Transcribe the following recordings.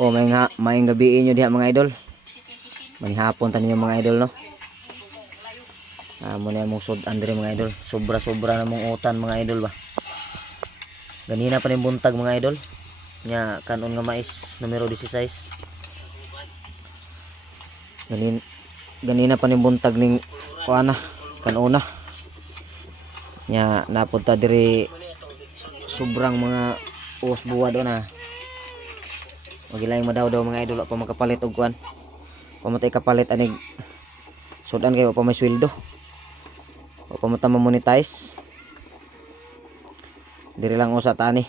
Oh, may gabi inyo diha mga idol. Manihapon tanin yung mga idol no. Mo na mong sud andre mga idol. Sobra-sobra na mong utan mga idol ba. Ganina pa ning buntag mga idol. Nya kanon nga mais numero 16. Ganina pa ning buntag ning kuana kanuna. Nya napunta diri sobrang mga os buwad na. Magilaing madaw daw mga idol pa makapalit og kuan. Pamatay kapalit anig sudan kayo pa may sweldo. O pamata monetize. Diri lang usa tani.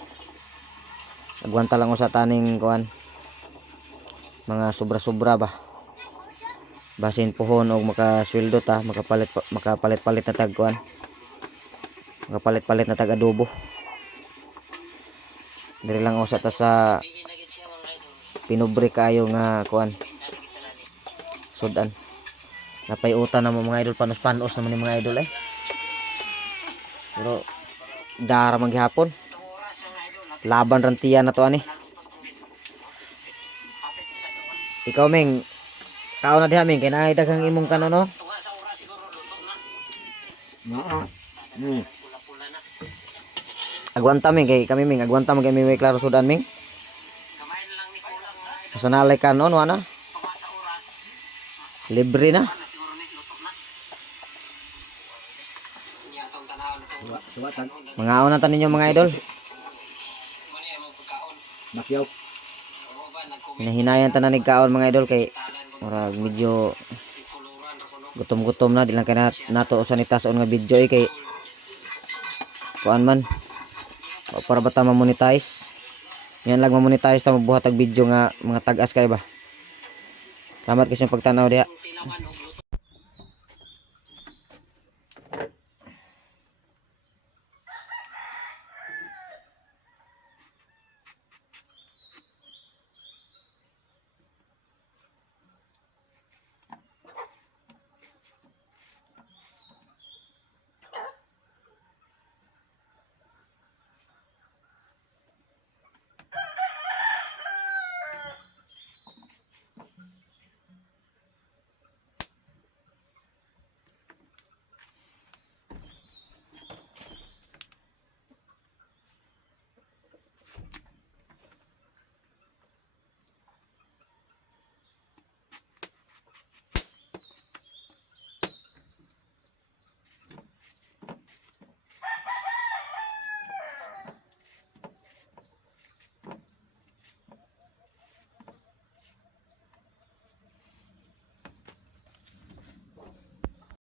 Agwanta lang usa taning kuan. Mga sobra-sobra ba. Basin pohon og makasweldo ta, makapalit-palit na tag kuan. Makapalit-palit na tag adobo. Diri lang usa ta sa pinobre kayo nga kuan sudan napay utan na mo mga idol panos-panos naman ni mga idol pero dara maghapon laban rantiya na to ani ikaw meng kaon na diha meng kay naay daghang imong kanon no agwanta meng kay kami meng agwanta man kay may klaro sudan meng sanalay ka noon wana libre na mga una tan ninyo mga idol bakyaw hinahinayan tanan nig kaon mga idol kay murag medyo gutom-gutom na di lang kay nato usa ni tason nga video kay kuan man o para bata ma-monetize yan lang ma-monetize ta mabuhat og video nga mga tag-as kay ba. Salamat kasi yung pagtanaw diha.